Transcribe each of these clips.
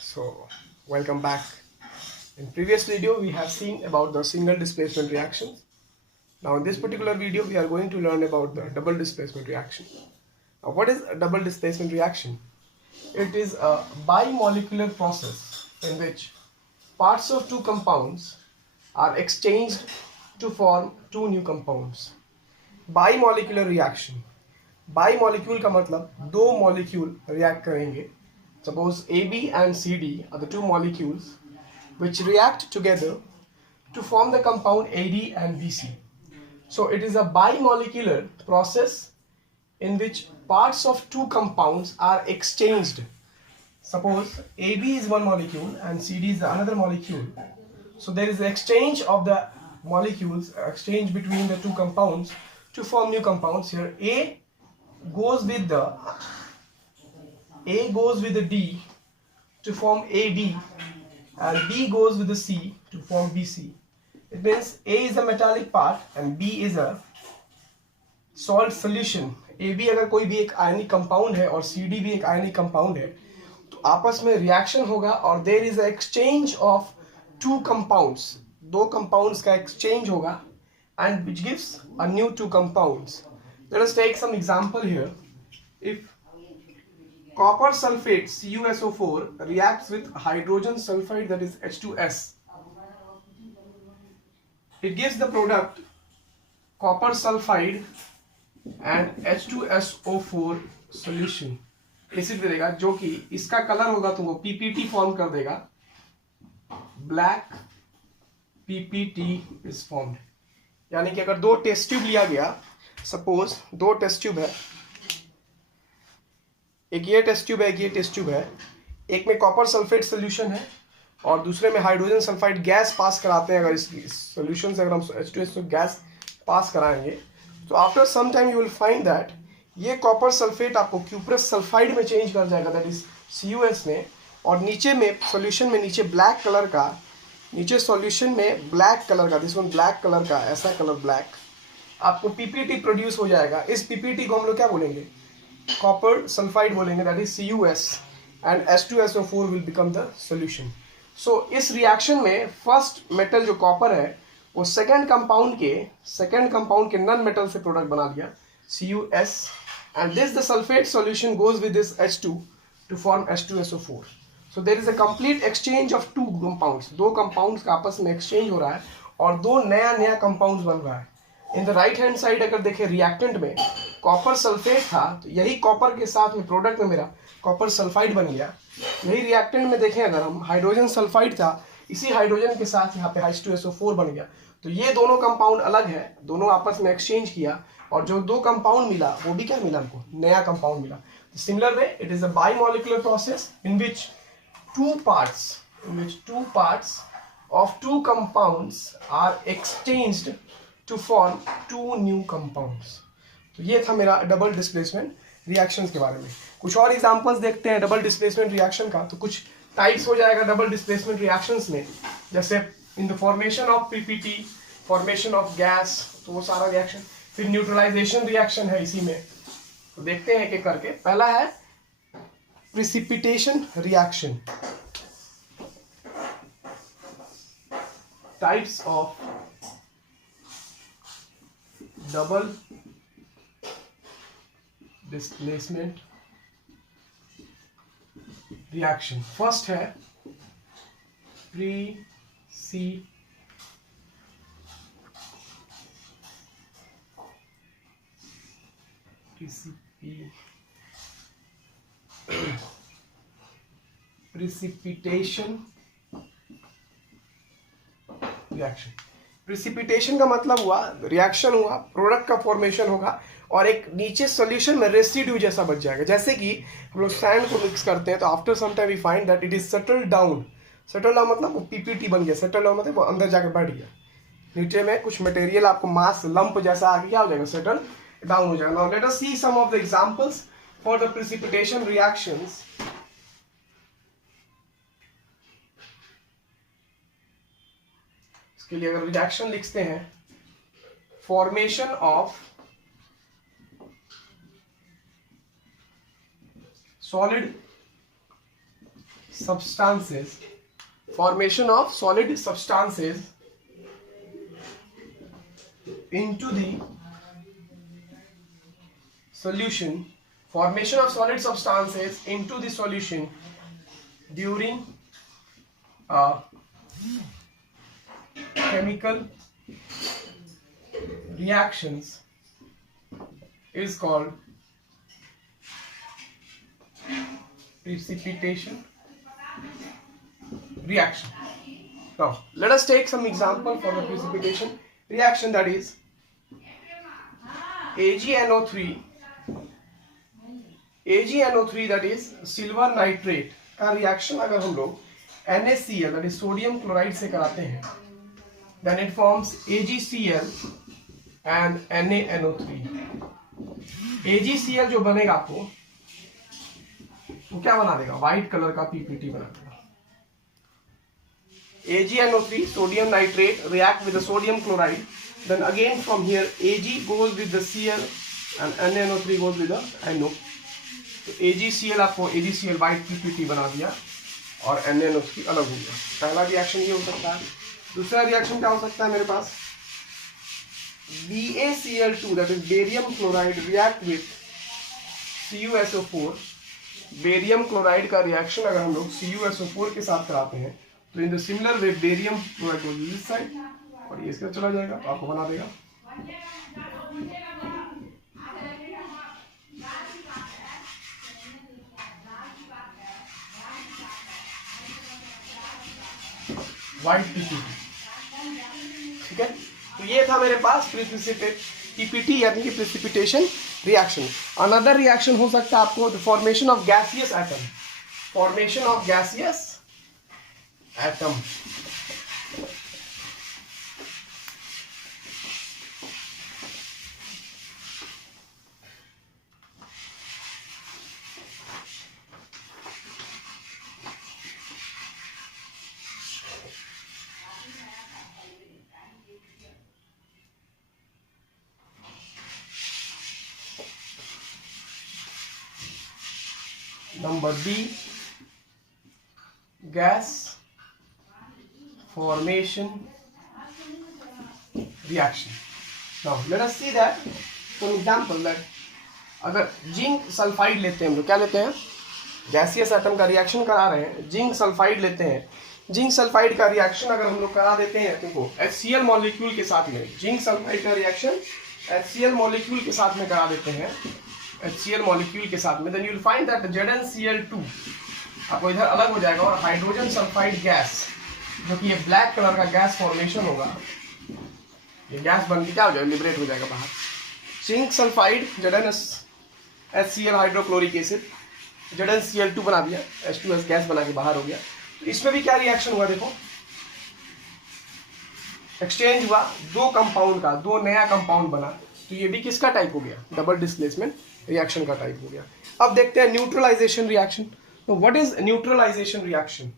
So, welcome back. In previous video, we have seen about the single displacement reactions. Now, in this particular video, we are going to learn about the double displacement reaction. Now, what is a double displacement reaction? It is a bimolecular process in which parts of two compounds are exchanged to form two new compounds. Bimolecular reaction. Bimolecule का मतलब दो molecule react करेंगे. Suppose AB and CD are the two molecules which react together to form the compound AD and BC. So it is a bimolecular process in which parts of two compounds are exchanged. Suppose AB is one molecule and CD is another molecule. So there is an exchange of the molecules, exchange between the two compounds to form new compounds. Here A goes with the D to form AD and B goes with the C to form BC. It means A is a metallic part and B is a salt solution. AB अगर कोई भी एक ionic compound है और CD भी एक ionic compound है तो आपस में रिएक्शन होगा और there is a exchange of two compounds. दो कंपाउंड्स का एक्सचेंज होगा and which gives a new two compounds. Let us take some example here. If copper sulfate CuSO4 reacts with hydrogen sulfide, that is H2S, it gives the product copper sulfide and H2SO4 solution. Acid दे देगा जो कि इसका colour होगा तुमको PPT form कर देगा. Black PPT is formed. यानी कि अगर दो टेस्ट ट्यूब लिया गया, सपोज दो टेस्ट ट्यूब है, एक ये टेस्ट ट्यूब है एक ये टेस्ट ट्यूब है, एक में कॉपर सल्फेट सोल्यूशन है और दूसरे में हाइड्रोजन सल्फाइड गैस पास कराते हैं. अगर इस सोल्यूशन से अगर हम H2SO गैस पास कराएंगे तो after some time you will find that ये कॉपर सल्फेट आपको क्यूप्रस सल्फाइड में चेंज कर जाएगा, दैट इज CuS में, और नीचे में सॉल्यूशन में नीचे ब्लैक कलर का, नीचे सॉल्यूशन में ब्लैक कलर का, दिस वन ब्लैक कलर का, ऐसा कलर ब्लैक आपको PPT प्रोड्यूस हो जाएगा. इस PPT को हम लोग क्या बोलेंगे? कॉपर सल्फाइड बोलेंगे, that is CuS and H2SO4 will become the solution. So इस रिएक्शन में फर्स्ट मेटल जो कॉपर है वो सेकेंड कंपाउंड के नन मेटल से प्रोडक्ट बना दिया CuS, and this the sulfate solution goes with this H2 to form H2SO4. So there is a complete exchange of two compounds. दो compounds का आपस में exchange हो रहा है और दो नया compounds बन रहा है. In the right hand side अगर देखें reactant में कॉपर सल्फेट था तो यही कॉपर के साथ में प्रोडक्ट में मेरा कॉपर सल्फाइड बन गया. यही रिएक्टेंट में देखें अगर हम हाइड्रोजन सल्फाइड था, इसी हाइड्रोजन के साथ यहाँ पे H2SO4 बन गया. तो ये दोनों कंपाउंड अलग है, दोनों आपस में एक्सचेंज किया और जो दो कंपाउंड मिला वो भी क्या मिला हमको? नया कंपाउंड मिला. Similar way it is a bimolecular process in which two parts of two compounds are exchanged to form two new compounds. तो ये था मेरा डबल डिस्प्लेसमेंट रिएक्शंस के बारे में. कुछ और एग्जांपल्स देखते हैं डबल डिस्प्लेसमेंट रिएक्शन का. तो कुछ टाइप्स हो जाएगा डबल डिस्प्लेसमेंट रिएक्शंस में, जैसे in the formation of PPT, formation of gas, तो वो सारा रिएक्शन. फिर न्यूट्रलाइजेशन रिएक्शन है इसी में, तो देखते हैं एक एक करके. पहला है precipitation reaction. Types of double displacement reaction. First है प्रिसिपिटेशन रिएक्शन. प्रिसिपिटेशन का मतलब हुआ रिएक्शन हुआ, प्रोडक्ट का फॉर्मेशन होगा और एक नीचे सॉल्यूशन में रेसिड्यू जैसा बच जाएगा. जैसे कि हम लोग सैंड को मिक्स करते हैं तो after some time we find that it is settle down. Settle down मतलब वो PPT बन गया. सेटल डाउन मतलब वो अंदर जाके बैठ गया. नीचे में कुछ मटेरियल आपको मास लंप जैसा आगे क्या हो जाएगा? सेटल डाउन हो जाएगा. Now let us see some of the examples for the precipitation reactions. इसके लिए अगर रिएक्शन लिखते हैं, formation of solid substances, formation of solid substances into the solution, formation of solid substances into the solution during chemical reactions is called precipitation reaction. Now let us take some example for the precipitation reaction, that is AgNO3 that is silver nitrate का reaction अगर हम लोग NaCl that is sodium chloride से कराते हैं, then it forms AgCl and NaNO3. AgCl जो बनेगा आपको वो क्या बना देगा, व्हाइट कलर का PPT बना देगा. AgNO3 sodium nitrate react with the sodium chloride, then again from here Ag goes with the Cl and NaNO3 goes with the NO. तो AgCl आपको AgCl white PPT बना दिया और NaNO3 अलग हो गया. पहला रिएक्शन ये हो सकता है. दूसरा रिएक्शन क्या हो सकता है मेरे पास, BaCl2 that is barium chloride react with CuSO4. Barium chloride का रिएक्शन अगर हम लोग CuSO4 के साथ कराते हैं तो in the similar way barium chloride को दिस साइड और ये इसका चला जाएगा, तो आपको बना देगा व्हाइट PPT. ठीक है, तो ये था मेरे पास PPT यानी कि प्रेसिपिटेशन रिएक्शन. अनदर रिएक्शन हो सकता है आपको formation of gaseous atom, formation of gaseous atom. Number B, gas formation reaction. Now let us see that for example that अगर जिंक सल्फाइड लेते हैं हम लोग, क्या लेते हैं, गैसियस एटम का रिएक्शन करा रहे हैं, जिंक सल्फाइड लेते हैं. जिंक सल्फाइड का रिएक्शन अगर हम लोग करा देते हैं तुमको HCl मॉलिक्यूल के साथ में, जिंक सल्फाइड का रिएक्शन HCl मॉलिक्यूल के साथ में करा देते हैं, HCl मॉलिक्यूल के साथ में, then you will find that ZnCl2 आपको इधर अलग हो जाएगा और हाइड्रोजन सल्फाइड गैस जो कि ये ब्लैक कलर का गैस फॉर्मेशन होगा, ये गैस बन के क्या हो जाएगा, लिबरेट हो जाएगा बाहर. Zinc sulphide ZnHCl hydrochloric acid ZnCl2 बना दिया, H2S गैस बना के बाहर हो गया. इसमें भी क्या रिएक्शन हुआ, देखो एक्सचेंज हुआ दो कंपाउंड का, दो नया कंपाउंड बना. तो ये भी किसका टाइप हो गया, डबल डिस्प्लेसमेंट रिएक्शन का टाइप हो गया. अब देखते हैं न्यूट्रलाइजेशन रिएक्शन. तो what is neutralisation reaction?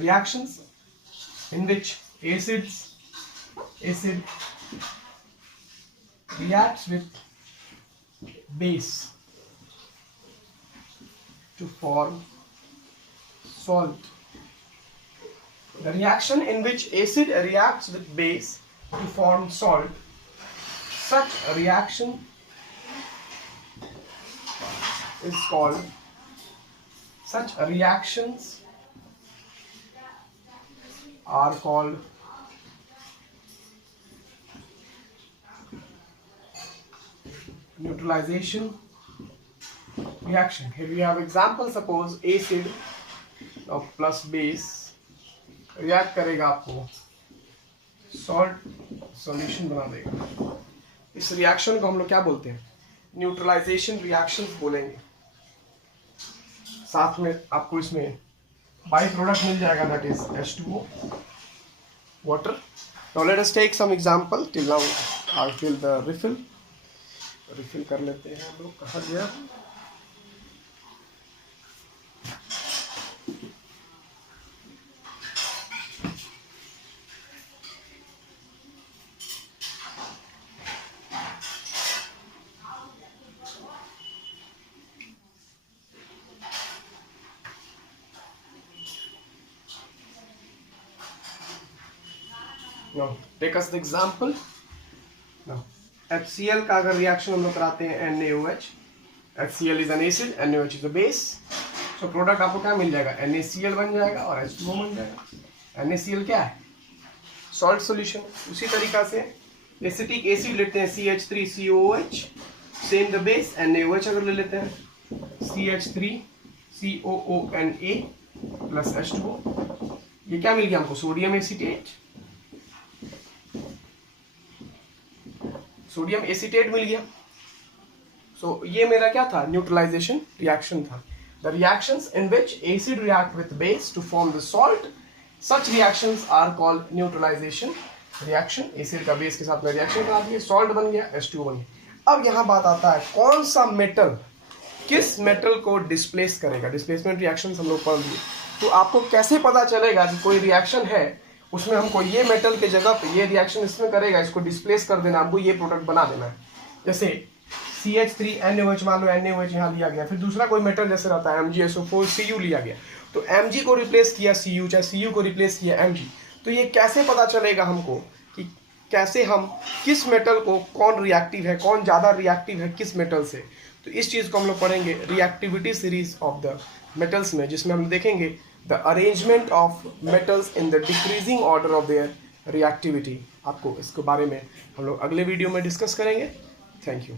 Reactions in which acid reacts with base to form salt. The reaction in which acid reacts with base to form salt, such a reaction is called, such reactions are called neutralization reaction. Here we have example, suppose acid of plus base react करेगा आपको salt solution बना देगा. इस reaction को हम लोग क्या बोलते हैं, न्यूट्रलाइजेशन रिएक्शंस बोलेंगे। साथ में आपको इसमें बाई प्रोडक्ट मिल जाएगा, that is H2O, water. Now let us take some example. Till now I fill the refill कर लेते हैं हम लोग। कहाँ गया? Now take us the example. Now HCl का अगर रिएक्शन हम लोग कराते हैं NaOH, HCl is an acid, NaOH is a base, so product आपको क्या मिल जाएगा, NaCl बन जाएगा और H2O बन जाएगा। NaCl क्या है, सॉल्ट सॉल्यूशन। उसी तरीका से एसिटिक एसिड लेते हैं CH3COOH, same the base NaOH अगर ले लेते हैं CH3COONA प्लस H2O, ये क्या मिल गया हमको, सोडियम एसीटेट, सोडियम एसीटेट मिल गया। सो ये मेरा क्या था, न्यूट्रलाइजेशन रिएक्शन था। The reactions in which acid react with base to form the salt, such reactions are called neutralisation reaction. Acid का बेस के साथ में रिएक्शन करा दिया, सॉल्ट बन गया, H2O बन गया। अब यहाँ बात आता है कौन सा मेटल किस मेटल को डिस्प्लेस करेगा। डिस्प्लेसमेंट रिएक्शंस हम लोग पढ़ लिए, तो आपको कैसे पता चलेगा कि कोई रिएक्शन है उसमें हमको ये मेटल के जगह पे ये रिएक्शन इसमें करेगा, इसको डिस्प्लेस कर देना, हमको ये प्रोडक्ट बना देना है। जैसे CH3NaOH, मान लो NaOH यहाँ लिया गया, फिर दूसरा कोई मेटल जैसे रहता है MgSO4Cu लिया गया, तो Mg को रिप्लेस किया Cu, चाहे Cu को रिप्लेस किया Mg। तो ये कैसे पता चलेगा हमको कि कैसे हम किस मेटल को, कौन रिएक्टिव है, कौन ज़्यादा रिएक्टिव है किस मेटल से। तो इस चीज़ को हम लोग पढ़ेंगे reactivity series of the metals में, जिसमें हम देखेंगे the arrangement of metals in the decreasing order of their reactivity. आपको इसके बारे में हम लोग अगले वीडियो में डिस्कस करेंगे। Thank you.